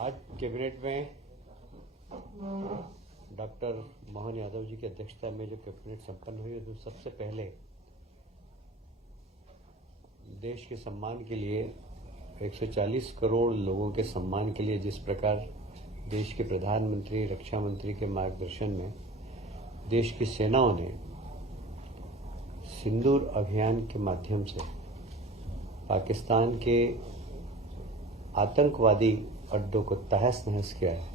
आज कैबिनेट में डॉक्टर मोहन यादव जी की अध्यक्षता में जो कैबिनेट संपन्न हुई तो सबसे पहले देश के सम्मान के लिए 140 करोड़ लोगों के सम्मान के लिए जिस प्रकार देश के प्रधानमंत्री रक्षा मंत्री के मार्गदर्शन में देश की सेनाओं ने सिंदूर अभियान के माध्यम से पाकिस्तान के आतंकवादी अड्डों को तहस नहस किया है,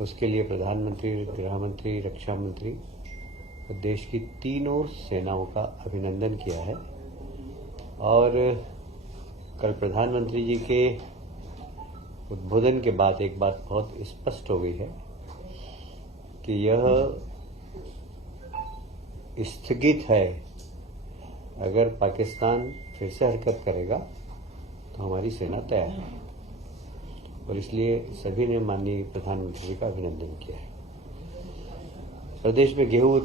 उसके लिए प्रधानमंत्री, गृह मंत्री, रक्षा मंत्री और देश की तीनों सेनाओं का अभिनंदन किया है। और कल प्रधानमंत्री जी के उद्बोधन के बाद एक बात बहुत स्पष्ट हो गई है कि यह स्थगित है। अगर पाकिस्तान फिर से हरकत करेगा तो हमारी सेना तैयार है और इसलिए सभी ने माननीय प्रधानमंत्री जी का अभिनंदन किया है। प्रदेश में गेहूं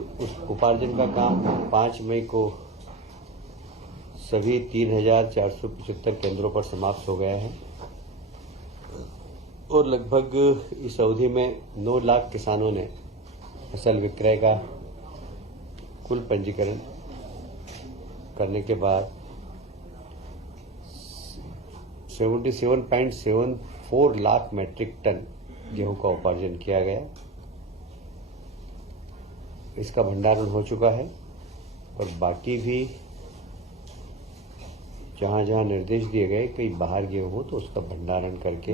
उपार्जन का काम 5 मई को सभी 3,475 केंद्रों पर समाप्त हो गया है और लगभग इस अवधि में 9 लाख किसानों ने फसल विक्रय का कुल पंजीकरण करने के बाद 77.74 लाख मैट्रिक टन गेहूं का उपार्जन किया गया। इसका भंडारण हो चुका है और बाकी भी जहां जहां निर्देश दिए गए कहीं बाहर गेहूं हो तो उसका भंडारण करके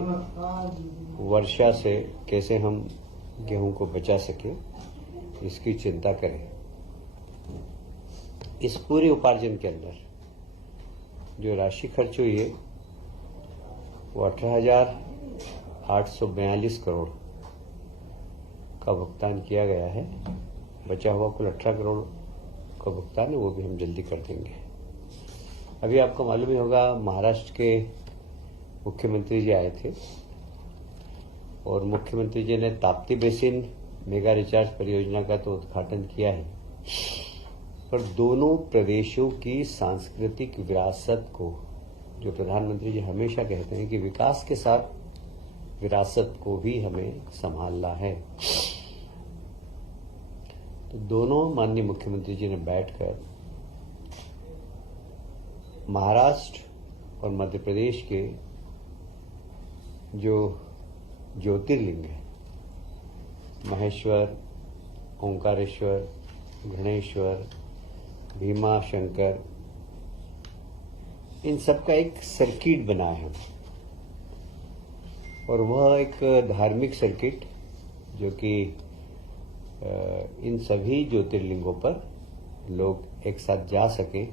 वर्षा से कैसे हम गेहूं को बचा सके इसकी चिंता करें। इस पूरे उपार्जन के अंदर जो राशि खर्च हुई है वो 18,842 करोड़ का भुगतान किया गया है। बचा हुआ कुल 18 करोड़ का भुगतान है, वो भी हम जल्दी कर देंगे। अभी आपको मालूम ही होगा महाराष्ट्र के मुख्यमंत्री जी आए थे और मुख्यमंत्री जी ने ताप्ती बेसिन मेगा रिचार्ज परियोजना का तो उद्घाटन किया है, पर दोनों प्रदेशों की सांस्कृतिक विरासत को, जो प्रधानमंत्री जी हमेशा कहते हैं कि विकास के साथ विरासत को भी हमें संभालना है, तो दोनों माननीय मुख्यमंत्री जी ने बैठकर महाराष्ट्र और मध्य प्रदेश के जो ज्योतिर्लिंग है, महेश्वर, ओंकारेश्वर, गणेश्वर, भीमा शंकर, इन सब का एक सर्किट बना है और वह एक धार्मिक सर्किट जो कि इन सभी ज्योतिर्लिंगों पर लोग एक साथ जा सके,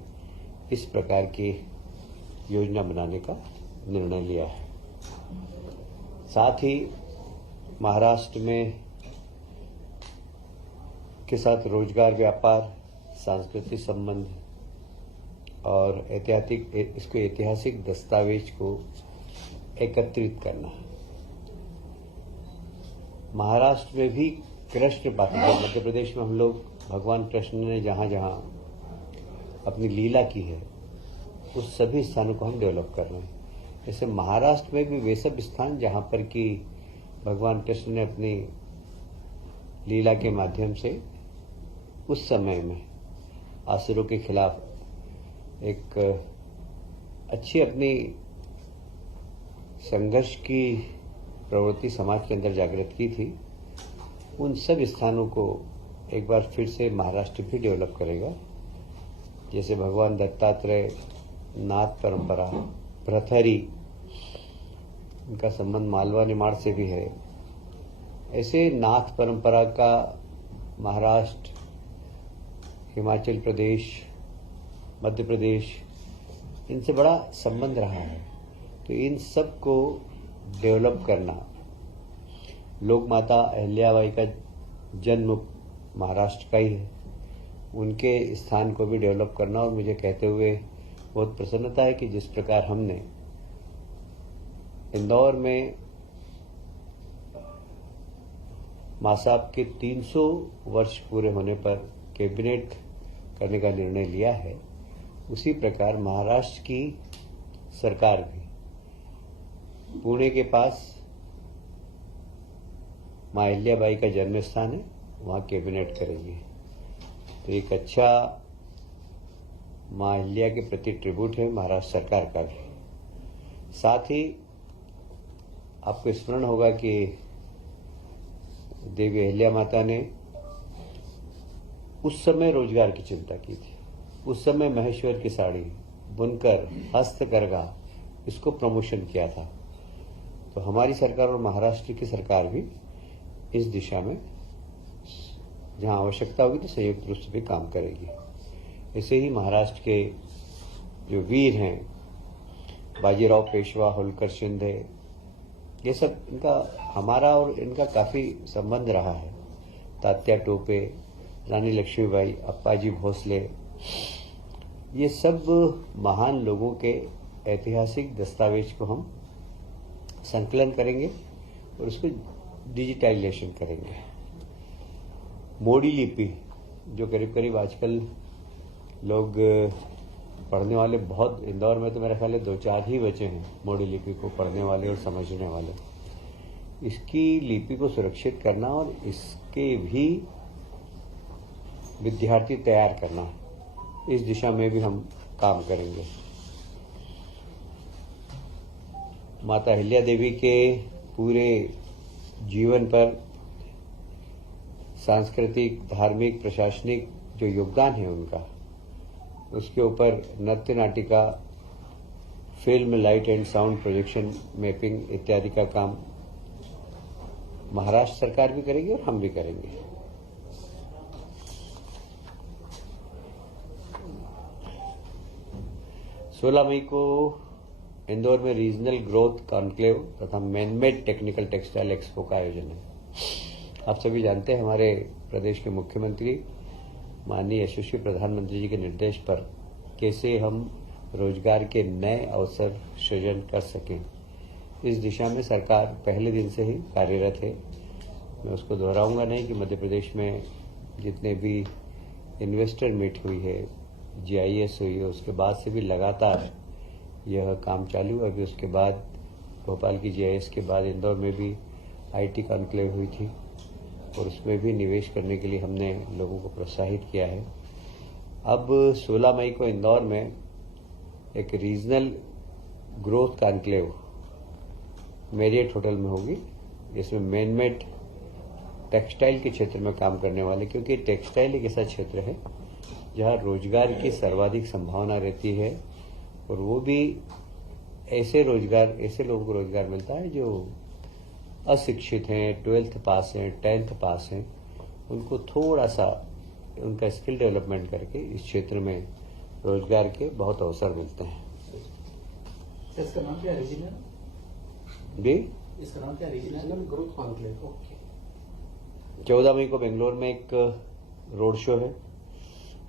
इस प्रकार की योजना बनाने का निर्णय लिया है। साथ ही महाराष्ट्र में के साथ रोजगार, व्यापार, सांस्कृतिक संबंध और ऐतिहासिक दस्तावेज को एकत्रित करना। महाराष्ट्र में भी कृष्ण पात्र, मध्य प्रदेश में हम लोग भगवान कृष्ण ने जहां जहां अपनी लीला की है उस सभी स्थानों को हम डेवलप कर रहे हैं। जैसे महाराष्ट्र में भी वे सब स्थान जहां पर कि भगवान कृष्ण ने अपनी लीला के माध्यम से उस समय में असुरों के खिलाफ एक अच्छी अपनी संघर्ष की प्रवृत्ति समाज के अंदर जागृत की थी, उन सब स्थानों को एक बार फिर से महाराष्ट्र भी डेवलप करेगा। जैसे भगवान दत्तात्रेय, नाथ परंपरा, भ्रतहरि, उनका संबंध मालवा निमाड़ से भी है, ऐसे नाथ परंपरा का महाराष्ट्र, हिमाचल प्रदेश, मध्य प्रदेश, इनसे बड़ा संबंध रहा है। तो इन सब को डेवलप करना, लोक माता अहिल्याबाई का जन्म महाराष्ट्र का ही है, उनके स्थान को भी डेवलप करना। और मुझे कहते हुए बहुत प्रसन्नता है कि जिस प्रकार हमने इंदौर में मां साहब के 300 वर्ष पूरे होने पर कैबिनेट करने का निर्णय लिया है, उसी प्रकार महाराष्ट्र की सरकार भी पुणे के पास माँ अहिल्याबाई का जन्म स्थान है, वहाँ कैबिनेट करेंगे। तो एक अच्छा माँ अहिल्या के प्रति ट्रिब्यूट है महाराष्ट्र सरकार का भी। साथ ही आपको स्मरण होगा कि देवी अहिल्या माता ने उस समय रोजगार की चिंता की थी। उस समय महेश्वर की साड़ी, बुनकर, हस्तकरघा, इसको प्रमोशन किया था। तो हमारी सरकार और महाराष्ट्र की सरकार भी इस दिशा में जहां आवश्यकता होगी तो संयुक्त रूप से भी काम करेगी। ऐसे ही महाराष्ट्र के जो वीर हैं, बाजीराव पेशवा, होलकर शिंदे, ये सब इनका हमारा और इनका काफी संबंध रहा है। तात्या टोपे, रानी लक्ष्मीबाई, अप्पाजी भोसले, ये सब महान लोगों के ऐतिहासिक दस्तावेज को हम संकलन करेंगे और उसको डिजिटाइजेशन करेंगे। मोडी लिपि, जो करीब करीब आजकल लोग पढ़ने वाले बहुत, इंदौर में तो मेरा ख्याल है 2-4 ही बचे हैं मोडी लिपि को पढ़ने वाले और समझने वाले। इसकी लिपि को सुरक्षित करना और इसके भी विद्यार्थी तैयार करना, इस दिशा में भी हम काम करेंगे। माता अहिल्या देवी के पूरे जीवन पर सांस्कृतिक, धार्मिक, प्रशासनिक जो योगदान है उनका, उसके ऊपर नृत्य नाटिका, film, light and sound projection, mapping इत्यादि का काम महाराष्ट्र सरकार भी करेगी और हम भी करेंगे। सोलह मई को इंदौर में रीजनल ग्रोथ कॉन्क्लेव तथा मैनमेड टेक्निकल टेक्सटाइल एक्सपो का आयोजन है। आप सभी जानते हैं हमारे प्रदेश के मुख्यमंत्री माननीय यशस्वी प्रधानमंत्री जी के निर्देश पर कैसे हम रोजगार के नए अवसर सृजन कर सकें, इस दिशा में सरकार पहले दिन से ही कार्यरत है। मैं उसको दोहराऊंगा नहीं कि मध्य प्रदेश में जितने भी इन्वेस्टर मीट हुई है, GIS हुई है, उसके बाद से भी लगातार यह काम चालू है। अभी उसके बाद भोपाल की GIS के बाद इंदौर में भी IT कॉन्क्लेव हुई थी और उसमें भी निवेश करने के लिए हमने लोगों को प्रोत्साहित किया है। अब 16 मई को इंदौर में एक regional growth conclave Marriott hotel में होगी, जिसमें मैनमेड टेक्सटाइल के क्षेत्र में काम करने वाले, क्योंकि टेक्सटाइल एक ऐसा क्षेत्र है जहां रोजगार की सर्वाधिक संभावना रहती है और वो भी ऐसे लोगों को रोजगार मिलता है जो अशिक्षित हैं, 12th पास हैं, 10th पास हैं। उनको थोड़ा सा उनका स्किल डेवलपमेंट करके इस क्षेत्र में रोजगार के बहुत अवसर मिलते हैं। इसका नाम क्या रीजनल? जी, इसका नाम क्या रीजनल ग्रोथ कॉन्क्लेव? ओके। 14 मई को बेंगलोर में एक रोड शो है।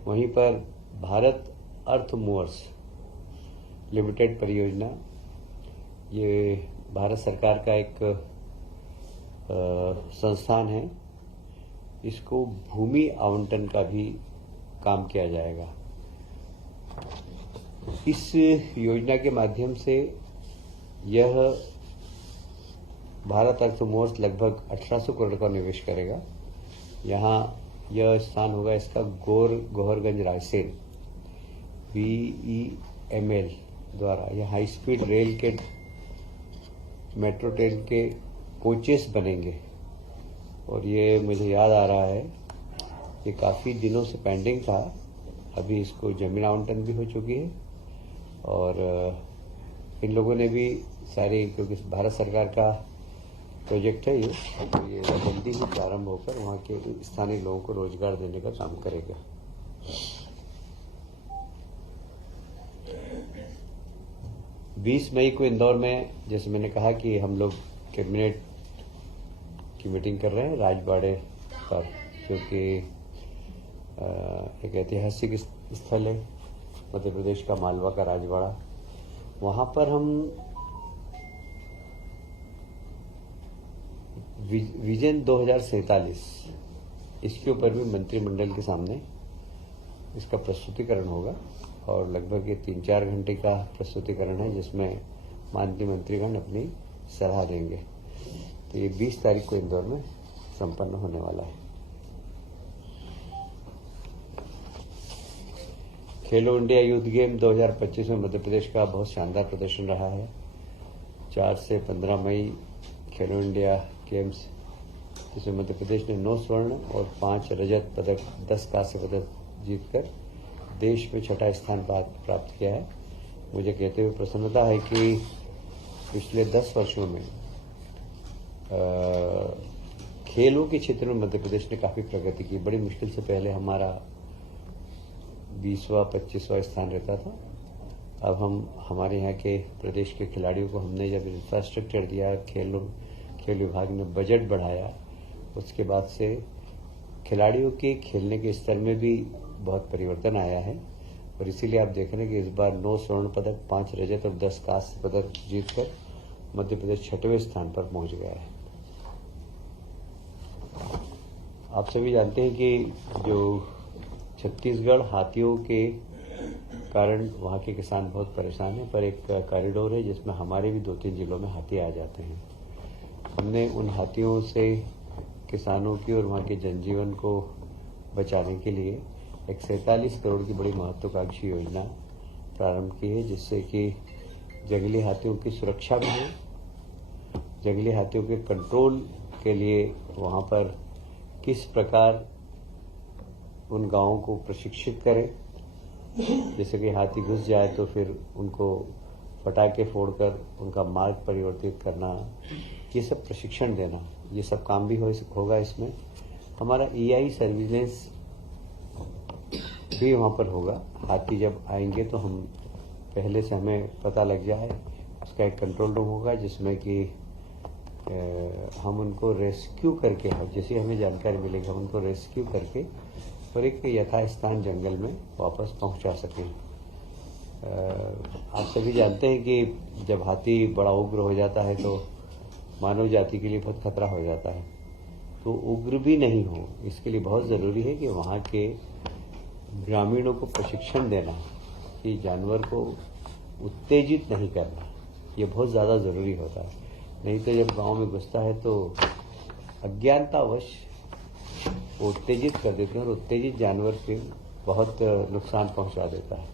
वहीं पर भारत अर्थ मूवर्स लिमिटेड परियोजना, ये भारत सरकार का एक संस्थान है, इसको भूमि आवंटन का भी काम किया जाएगा। इस योजना के माध्यम से यह भारत अर्थ मूवर्स लगभग 1800 करोड़ का निवेश करेगा। यहाँ यह स्थान होगा इसका गोहरगंज रायसेन VEML द्वारा। यह हाई स्पीड रेल के, मेट्रो ट्रेन के कोचेस बनेंगे और ये मुझे याद आ रहा है, ये काफ़ी दिनों से पेंडिंग था। अभी इसको जमीन आवंटन भी हो चुकी है और इन लोगों ने भी सारी, क्योंकि भारत सरकार का प्रोजेक्ट है ये, तो ये जल्दी ही प्रारंभ होकर वहाँ के स्थानीय लोगों को रोजगार देने का काम करेगा। बीस मई को इंदौर में, जैसे मैंने कहा कि हम लोग कैबिनेट की मीटिंग कर रहे हैं राजवाड़े पर, क्योंकि एक ऐतिहासिक स्थल है मध्य प्रदेश का, मालवा का राजवाड़ा। वहाँ पर हम विजन 2047 इसके ऊपर भी मंत्रिमंडल के सामने इसका प्रस्तुतिकरण होगा और लगभग ये 3-4 घंटे का प्रस्तुतिकरण है, जिसमें माननीय मंत्रीगण अपनी सलाह देंगे। तो ये 20 तारीख को इंदौर में संपन्न होने वाला है। खेलो इंडिया यूथ गेम 2025 में मध्य प्रदेश का बहुत शानदार प्रदर्शन रहा है। 4 से 15 मई खेलो इंडिया गेम्स, जिसमें मध्य प्रदेश ने 9 स्वर्ण और 5 रजत पदक, 10 कांस्य पदक जीतकर देश में 6ठा स्थान प्राप्त किया है। मुझे कहते हुए प्रसन्नता है कि पिछले 10 वर्षों में खेलों के क्षेत्र में मध्य प्रदेश ने काफी प्रगति की। बड़ी मुश्किल से पहले हमारा 20वां 25वां स्थान रहता था। अब हमारे यहाँ के प्रदेश के खिलाड़ियों को हमने जब इंफ्रास्ट्रक्चर दिया, खेल विभाग ने बजट बढ़ाया, उसके बाद से खिलाड़ियों के खेलने के स्तर में भी बहुत परिवर्तन आया है। और इसीलिए आप देख रहे हैं कि इस बार 9 स्वर्ण पदक, 5 रजत और 10 कांस्य पदक जीतकर मध्य प्रदेश 6वें स्थान पर पहुंच गया है। आप सभी जानते हैं कि जो छत्तीसगढ़ हाथियों के कारण वहां के किसान बहुत परेशान हैं, पर एक कॉरिडोर है जिसमें हमारे भी 2-3 जिलों में हाथी आ जाते हैं। हमने उन हाथियों से किसानों की और वहां के जनजीवन को बचाने के लिए एक 47 करोड़ की बड़ी महत्वाकांक्षी योजना प्रारंभ की है, जिससे कि जंगली हाथियों की सुरक्षा भी हो, जंगली हाथियों के कंट्रोल के लिए वहां पर किस प्रकार उन गांवों को प्रशिक्षित करें, जैसे कि हाथी घुस जाए तो फिर उनको पटाखे फोड़कर उनका मार्ग परिवर्तित करना, ये सब प्रशिक्षण देना, ये सब काम भी होगा। इसमें हमारा EI सर्विलेंस भी वहां पर होगा। हाथी जब आएंगे तो हम पहले से हमें पता लग जाए, उसका एक कंट्रोल रूम होगा जिसमें कि हम उनको रेस्क्यू करके, जैसे हमें जानकारी मिलेगी हम उनको रेस्क्यू करके और एक यथास्थान जंगल में वापस पहुंचा सकें। आप सभी जानते हैं कि जब हाथी बड़ा उग्र हो जाता है तो मानव जाति के लिए बहुत खतरा हो जाता है। तो उग्र भी नहीं हो, इसके लिए बहुत ज़रूरी है कि वहाँ के ग्रामीणों को प्रशिक्षण देना कि जानवर को उत्तेजित नहीं करना, ये बहुत ज़्यादा ज़रूरी होता है। नहीं तो जब गांव में घुसता है तो अज्ञानतावश वो उत्तेजित कर देते हैं और उत्तेजित जानवर के बहुत नुकसान पहुंचा देता है।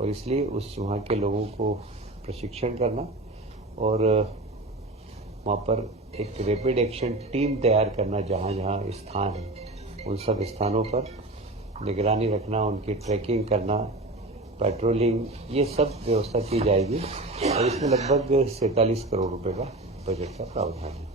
और इसलिए वहाँ के लोगों को प्रशिक्षण करना और वहाँ पर एक रैपिड एक्शन टीम तैयार करना, जहाँ जहाँ स्थान है उन सब स्थानों पर निगरानी रखना, उनकी ट्रैकिंग करना, पेट्रोलिंग, ये सब व्यवस्था की जाएगी। और इसमें लगभग 47 करोड़ रुपए का बजट का प्रावधान है।